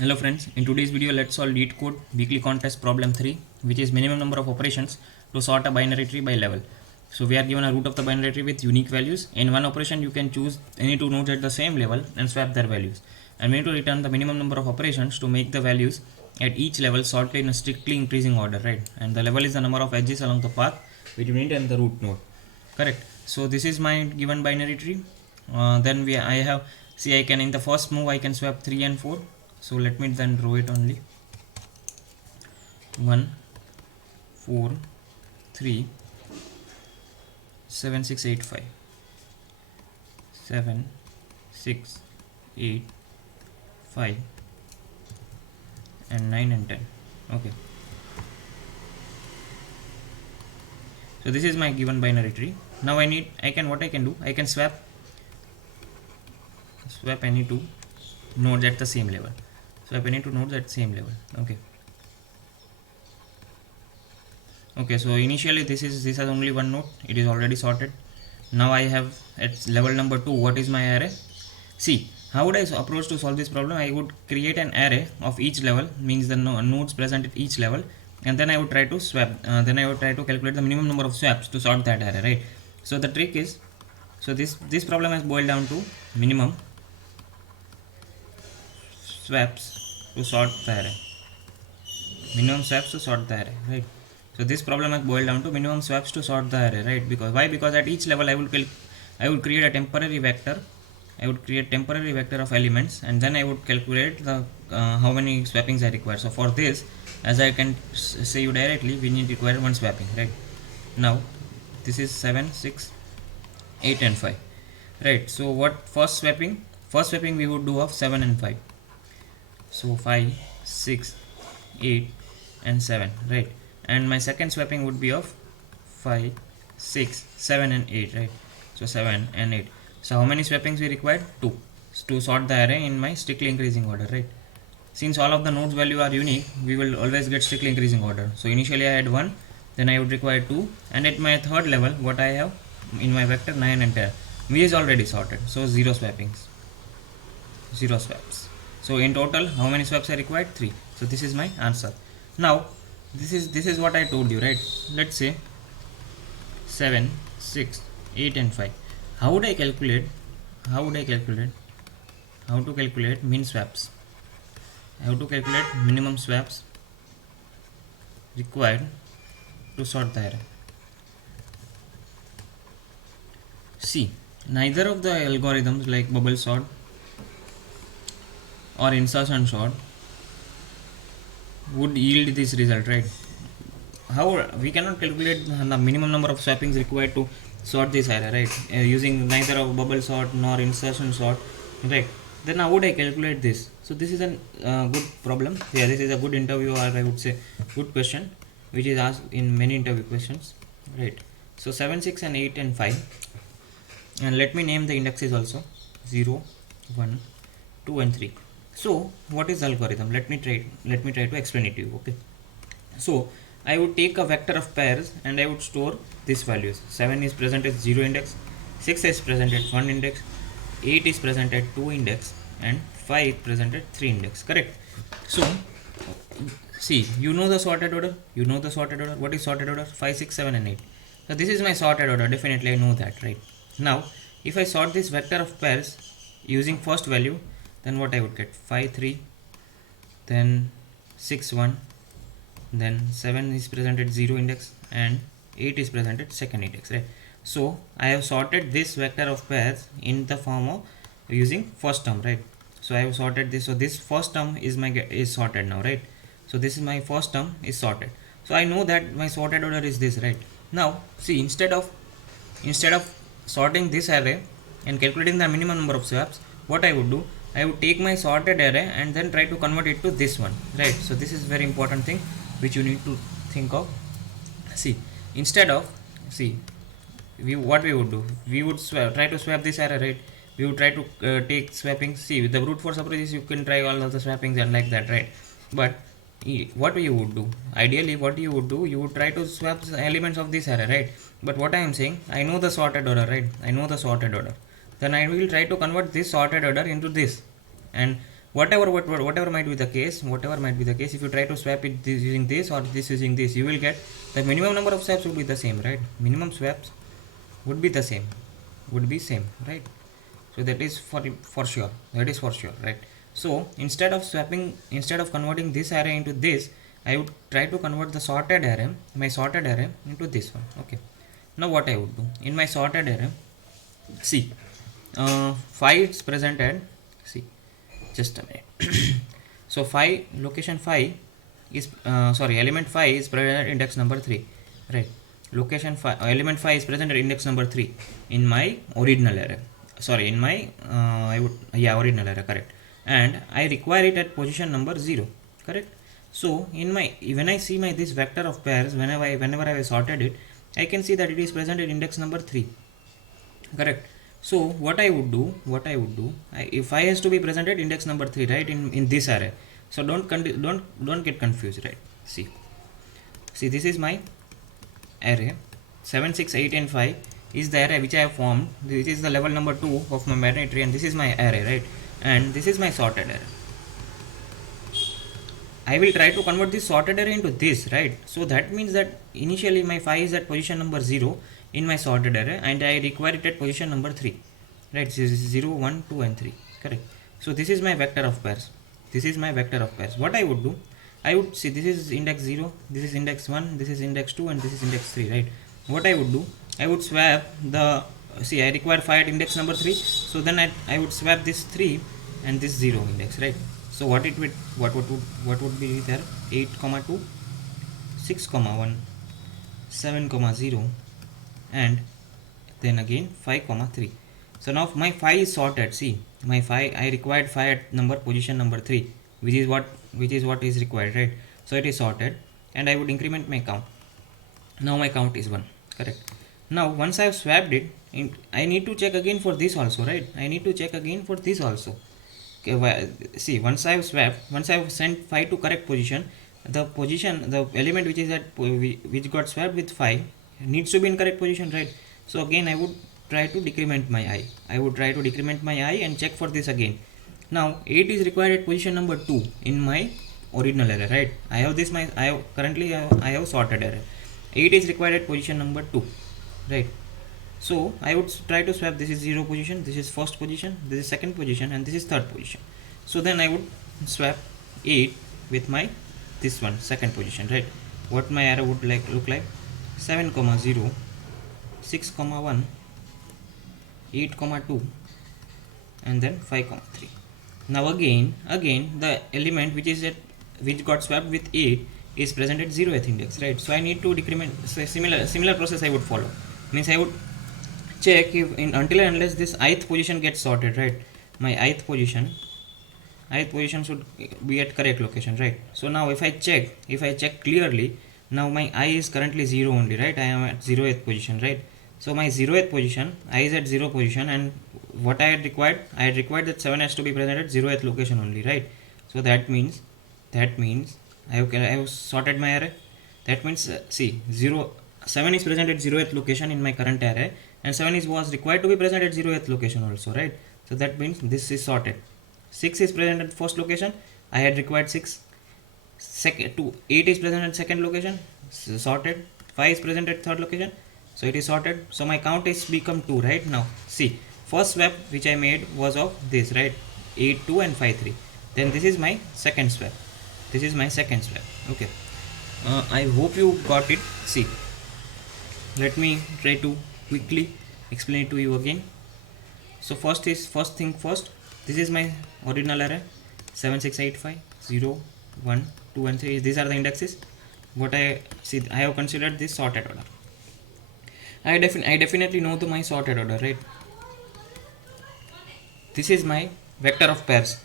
Hello friends, in today's video let's solve Leetcode weekly contest problem 3, which is minimum number of operations to sort a binary tree by level. So we are given a root of the binary tree with unique values. In one operation you can choose any two nodes at the same level and swap their values. And we need to return the minimum number of operations to make the values at each level sorted in a strictly increasing order, right? And the level is the number of edges along the path between it and the root node. Correct. So this is my given binary tree. I have, see, I can, in the first move I can swap 3 and 4. So let me then draw it only. 1 4 3 7 6 8 5 7 6 8 5 and 9 and 10. Okay, so this is my given binary tree. Now what I can do, I can swap any two nodes at the same level. Swap any two nodes at same level. Okay, so initially this has only one node, it is already sorted. Now I have at level number 2, what is my array? See, how would I approach to solve this problem? I would create an array of each level, means the nodes present at each level, and then I would try to swap, then I would try to calculate the minimum number of swaps to sort that array, right? So the trick is, so this problem has boiled down to minimum swaps to sort the array. Minimum swaps to sort the array, right? So this problem has boiled down to minimum swaps to sort the array, right? Because why? Because at each level I would create a temporary vector. I would create temporary vector of elements, and then I would calculate the how many swappings I require. So for this, as I can say you directly, we need to require one swapping, right? Now this is 7 6 8 and 5, right? So what first swapping we would do of 7 and 5. So 5 6 8 and 7, right? And my second swapping would be of 5 6 7 and 8, right? So 7 and 8. So how many swappings we required? 2 to sort the array in my strictly increasing order, right? Since all of the nodes value are unique, we will always get strictly increasing order. So initially I had 1, then I would require 2, and at my third level what I have in my vector 9 and 10, v is already sorted, so 0 swappings, 0 swaps. So in total how many swaps I required? 3. So this is my answer. Now this is what I told you, right? Let's say 7 6 8 and 5. How to calculate min swaps? How to calculate minimum swaps required to sort the array? See, neither of the algorithms like bubble sort or insertion sort would yield this result, right? How we cannot calculate the minimum number of swappings required to sort this array, right? Using neither of bubble sort nor insertion sort, right? Then how would I calculate this? So this is a good problem. Yeah, this is a good interview, or I would say good question, which is asked in many interview questions, right? So 7 6 and 8 and 5, and let me name the indexes also: 0 1 2 and 3. So what is the algorithm? Let me try to explain it to you. Okay, so I would take a vector of pairs and I would store these values. 7 is present at 0 index, 6 is present at 1 index, 8 is present at 2 index, and 5 is present at 3 index. Correct? So see, you know the sorted order. What is sorted order? 5 6 7 and 8. So this is my sorted order. Definitely I know that, right? Now if I sort this vector of pairs using first value, then what I would get? 5 3, then 6 1, then 7 is present at 0 index, and 8 is present at second index, right? So I have sorted this vector of pairs in the form of using first term, right? So I have sorted this. So this first term is sorted now, right? So this is my first term is sorted. So I know that my sorted order is this, right? Now see, instead of sorting this array and calculating the minimum number of swaps, what I would do, I would take my sorted array and then try to convert it to this one, right? So this is very important thing which you need to think of. See, instead of, see, what we would do, we would try to swap this array, right? We would try to take swapping. See, with the brute force approaches you can try all of the swappings and like that, right? But what you would do, ideally what you would do, you would try to swap the elements of this array, right? But what I am saying, I know the sorted order, right? I know the sorted order. Then I will try to convert this sorted order into this, and whatever might be the case, if you try to swap it using this or this using this, you will get the minimum number of swaps would be the same, right? Minimum swaps would be the same, right? So that is for sure, right? So instead of converting this array into this, I would try to convert the sorted array, my sorted array, into this one. Okay, now what I would do in my sorted array, see, 5 is presented, see, just a minute. So 5, location 5 is element 5 is present at index number 3, right? Location 5, element 5 is present at index number 3 in my original array, in my original array, correct? And I require it at position number 0, correct? So in my, when I see my this vector of pairs, whenever I sorted it, I can see that it is present at index number 3, correct? So what I would do, if I has to be present at index number 3, right, in this array, so don't get confused, right? See, this is my array. 7, 6, 8 and 5 is the array which I have formed. This is the level number 2 of my binary tree, and this is my array, right? And this is my sorted array. I will try to convert this sorted array into this, right? So that means that initially my 5 is at position number 0 in my sorted array, and I require it at position number 3, right? This is 0, 1, 2 and 3, correct? So this is my vector of pairs. What I would do, I would see, this is index 0, this is index 1, this is index 2 and this is index 3, right? What I would do, I would swap the, see, I require 5 at index number 3, so then I would swap this 3 and this 0 index, right? So what would be there? 8, 2, 6, 1, 7, 0 and then again 5, 3. So now my 5 is sorted. See, my 5, I required 5 at position number 3, which is what is required, right? So it is sorted, and I would increment my count. Now my count is 1, correct? Now once I have swapped it, I need to check again for this also, right? Okay, see, once I have sent 5 to correct position, the element which is which got swapped with 5 needs to be in correct position, right? So again I would try to decrement my I. And check for this again. Now 8 is required at position number 2 in my original array, right? I have sorted array. 8 is required at position number 2, right? So I would try to swap. This is 0 position, this is first position, this is second position, and this is third position. So then I would swap 8 with my this one, second position, right? What my array would look like? 7, 0, 6, 1, 8, 2 and then 5, 3. Now again the element which got swapped with 8 is present at 0th index, right? So I need to decrement. So similar process I would follow. Means I would check if until and unless this ith position gets sorted, right? My ith position should be at correct location, right? So now if I check clearly, now my I is currently 0 only, right? I am at 0th position, right? So my 0th position, I is at 0 position, and what I had required that 7 has to be present at 0th location only, right? So that means I have sorted my array. That means see, 7 is present at 0th location in my current array, and 7 was required to be present at 0th location also, right? So that means this is sorted. 6 is present at first location, I had required 6. 8 is present at second location, sorted. 5 is present at third location, so it is sorted. So my count is become 2, right? Now see, first swap which I made was of this, right? 8, 2 and 5, 3. Then this is my second swap. Okay, I hope you got it. See, let me try to quickly explain it to you again. So first thing first, this is my original array, 7, 6, 8, 5, 0, 1, 2 and 3. These are the indexes. What I see, I have considered this sorted order. I definitely know my sorted order, right? This is my vector of pairs.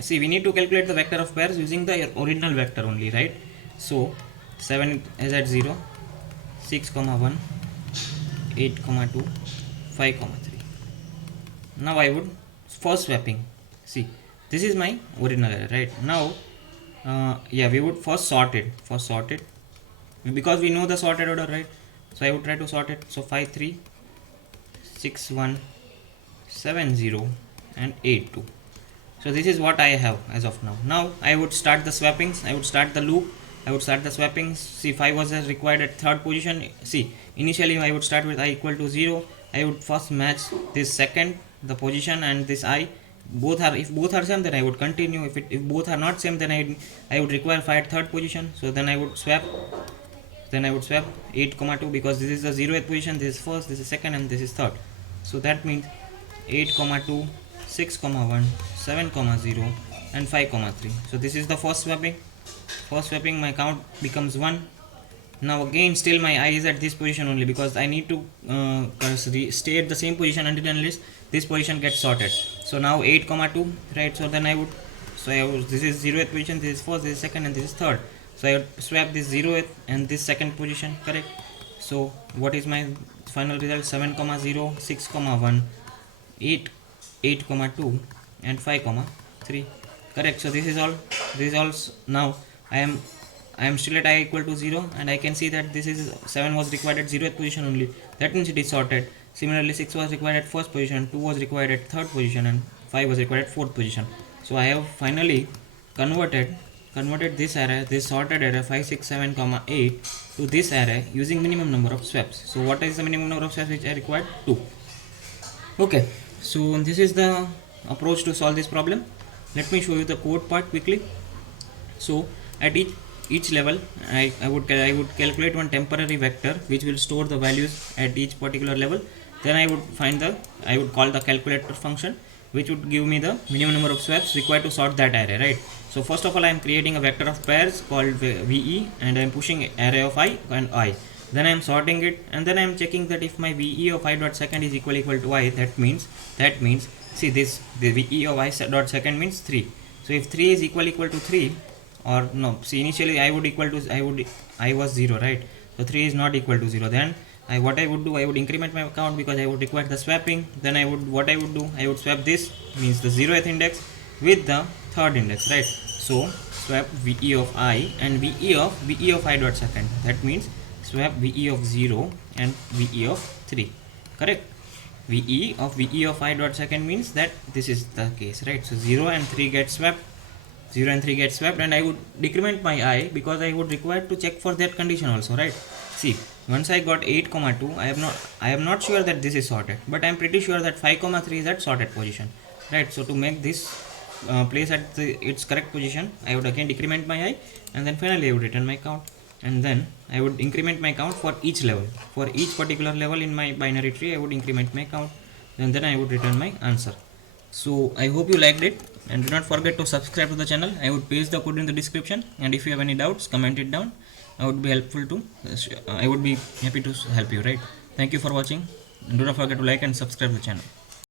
See, we need to calculate the vector of pairs using the original vector only, right? So 7 is at 0, 6, 1, 8, 2, 5, 3. Now I would first swapping. See, this is my original array, right? Now we would first sort it because we know the sorted order, right? So I would try to sort it. So 5, 3, 6, 1, 7, 0 and 8, 2. So this is what I have as of now. Now I would start the swappings, I would start the loop, I would start the swappings. See, 5 was required at third position. See, initially I would start with I equal to 0. I would first match this second, the position, and this I. Both are, if both are same, then I would continue. If both are not same, then I would require 5 at third position. So then I would swap. Then I would swap 8 comma 2, because this is the 0th position, this is first, this is second, and this is third. So that means 8 comma 2, 6 comma 1, 7 comma 0, and 5 comma 3. So this is the first swapping. First swapping, my count becomes 1. Now again still my I is at this position only, because I need to stay at the same position until unless this position gets sorted. So now 8 comma 2, right? So then I would, this is 0th position, this is first, this is second, and this is third. So I would swap this 0th and this second position, correct? So what is my final result? 7 comma 0, 6 comma 1, 8, 8 comma 2, and 5 comma 3, correct? So this is all. Now I am still at I equal to 0, and I can see that this is 7 was required at 0th position only. That means it is sorted. Similarly, 6 was required at first position, 2 was required at third position, and 5 was required at fourth position. So I have finally converted this array, this sorted array 5, 6, 7, 8 to this array using minimum number of swaps. So what is the minimum number of swaps which I required? 2. Okay, so this is the approach to solve this problem. Let me show you the code part quickly. So at each level, I would calculate one temporary vector which will store the values at each particular level. Then I would call the calculator function, which would give me the minimum number of swaps required to sort that array, right? So first of all, I am creating a vector of pairs called VE, and I am pushing array of I and I. Then I am sorting it, and then I am checking that if my VE of I dot second is equal to I, that means see this, the VE of I dot second means 3. So if 3 is equal to 3, or no, see, initially I was 0, right? So 3 is not equal to 0. Then what I would do, I would increment my count, because I would require the swapping. Then I would swap this, means the 0th index, with the third index, right? So swap VE of I and VE of I dot second. That means swap VE of 0 and VE of 3, correct? VE of I dot second means that this is the case, right? So 0 and 3 get swapped. 0 and 3 get swapped, and I would decrement my I, because I would require to check for that condition also, right? See, once I got 8 comma 2, I am not sure that this is sorted, but I am pretty sure that 5 comma 3 is at sorted position, right? So to make this place at its correct position, I would again decrement my I, and then finally I would return my count, and then I would increment my count for each level. For each particular level in my binary tree, I would increment my count, and then I would return my answer. So I hope you liked it, and do not forget to subscribe to the channel. I would paste the code in the description, and if you have any doubts, comment it down. I would be happy to help you, right? Thank you for watching, and do not forget to like and subscribe the channel.